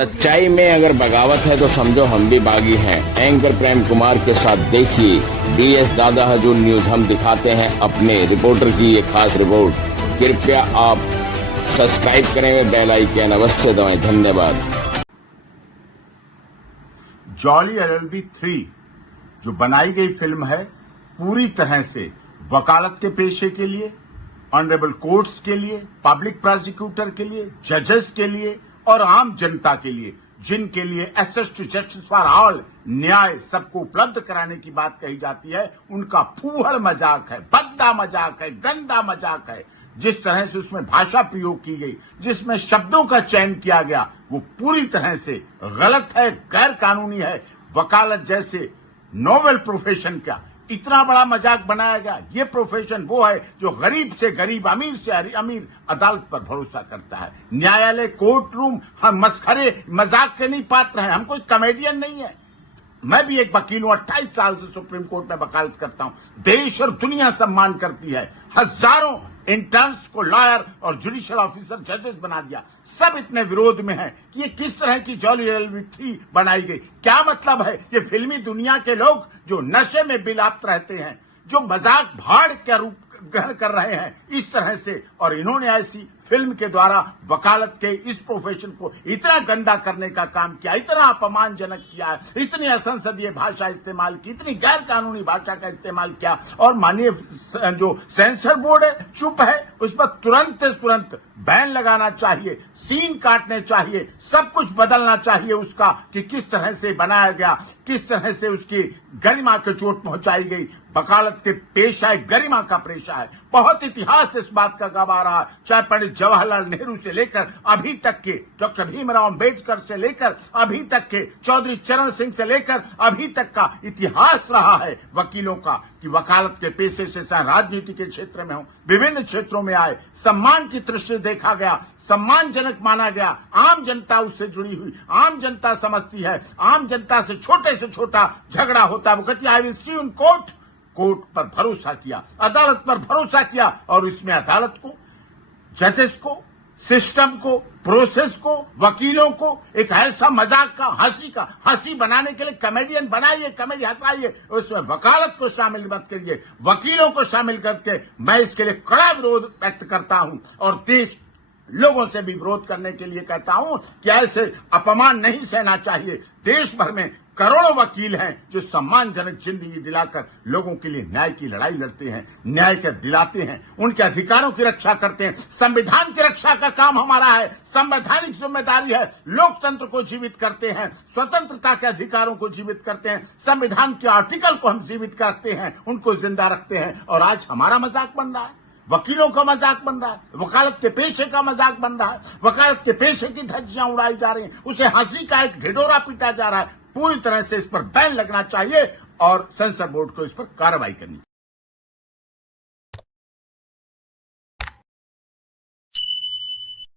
सच्चाई में अगर बगावत है तो समझो हम भी बागी हैं। एंकर प्रेम कुमार के साथ देखिए DS दादा हजूर न्यूज। हम दिखाते हैं अपने रिपोर्टर की ये खास रिपोर्ट। कृपया आप सब्सक्राइब करें, बेल आइकन अवश्य दबाएं। धन्यवाद। जॉली LLB 3 जो बनाई गई फिल्म है, पूरी तरह से वकालत के पेशे के लिए, ऑनरेबल कोर्ट्स के लिए, पब्लिक प्रोसिक्यूटर के लिए, जजेस के लिए और आम जनता के लिए, जिनके लिए access to justice for all, न्याय सबको उपलब्ध कराने की बात कही जाती है, उनका फूहड़ मजाक है, भद्दा मजाक है, गंदा मजाक है। जिस तरह से उसमें भाषा प्रयोग की गई, जिसमें शब्दों का चयन किया गया, वो पूरी तरह से गलत है, गैर कानूनी है। वकालत जैसे नोबेल प्रोफेशन का इतना बड़ा मजाक बनाया गया। ये प्रोफेशन वो है जो गरीब से गरीब, अमीर से अमीर अदालत पर भरोसा करता है। न्यायालय, कोर्ट रूम हम मस्खरे मजाक के नहीं पात्र हैं। हम कोई कॉमेडियन नहीं है। मैं भी एक वकील हूं, 28 साल से सुप्रीम कोर्ट में वकालत करता हूं। देश और दुनिया सम्मान करती है। हजारों इंटर्न्स को लॉयर और जुडिशियल ऑफिसर, जजेस बना दिया। सब इतने विरोध में है कि ये किस तरह की जॉली LLB 3 बनाई गई। क्या मतलब है? ये फिल्मी दुनिया के लोग जो नशे में बिलात रहते हैं, जो मजाक भाड़ का रूप ग्रहण कर रहे हैं इस तरह से, और इन्होंने ऐसी फिल्म के द्वारा वकालत के इस प्रोफेशन को इतना गंदा करने का काम किया, इतना अपमानजनक किया है, इतनी असंसदीय भाषा इस्तेमाल की, इतनी गैर कानूनी भाषा का इस्तेमाल किया। और माननीय जो सेंसर बोर्ड है, चुप है। उस पर तुरंत बैन लगाना चाहिए, सीन काटने चाहिए, सब कुछ बदलना चाहिए उसका, कि किस तरह से बनाया गया, किस तरह से उसकी गरिमा को चोट पहुंचाई गई। वकालत के पेशा एक गरिमा का पेशा है। बहुत इतिहास इस बात का गवाह रहा, चाहे पंडित जवाहरलाल नेहरू से लेकर अभी तक के डॉक्टर भीमराव अंबेडकर से लेकर अभी तक के चौधरी चरण सिंह से लेकर अभी तक का इतिहास रहा है वकीलों का, कि वकालत के पेशे से चाहे राजनीति के क्षेत्र में हो, विभिन्न क्षेत्रों में आए, सम्मान की दृष्टि देखा गया, सम्मानजनक माना गया। आम जनता उससे जुड़ी हुई, आम जनता समझती है। आम जनता से छोटा झगड़ा होता है, वो कहती है I will see in court. Court पर भरोसा किया, अदालत पर भरोसा किया, और इसमें अदालत को, जजेस को, सिस्टम को, प्रोसेस को, वकीलों को एक ऐसा मजाक का, हंसी बनाने के लिए कॉमेडियन बनाइए, कॉमेडी हंसाइए, उसमें वकालत को शामिल मत करिए, वकीलों को शामिल करके मैं इसके लिए कड़ा विरोध व्यक्त करता हूं, और देश लोगों से भी विरोध करने के लिए कहता हूं कि ऐसे अपमान नहीं सहना चाहिए। देश भर में करोड़ों वकील हैं जो सम्मानजनक जिंदगी दिलाकर लोगों के लिए न्याय की लड़ाई लड़ते हैं, न्याय के दिलाते हैं, उनके अधिकारों की रक्षा करते हैं। संविधान की रक्षा का काम हमारा है, संवैधानिक जिम्मेदारी है। लोकतंत्र को जीवित करते हैं, स्वतंत्रता के अधिकारों को जीवित करते हैं, संविधान के आर्टिकल को हम जीवित करते हैं, उनको जिंदा रखते हैं। और आज हमारा मजाक बन रहा है, वकीलों का मजाक बन रहा है, वकालत के पेशे का मजाक बन रहा है, वकालत के पेशे की धज्जियां उड़ाई जा रही हैं, उसे हंसी का एक ढिढोरा पीटा जा रहा है। पूरी तरह से इस पर बैन लगना चाहिए और सेंसर बोर्ड को इस पर कार्रवाई करनी।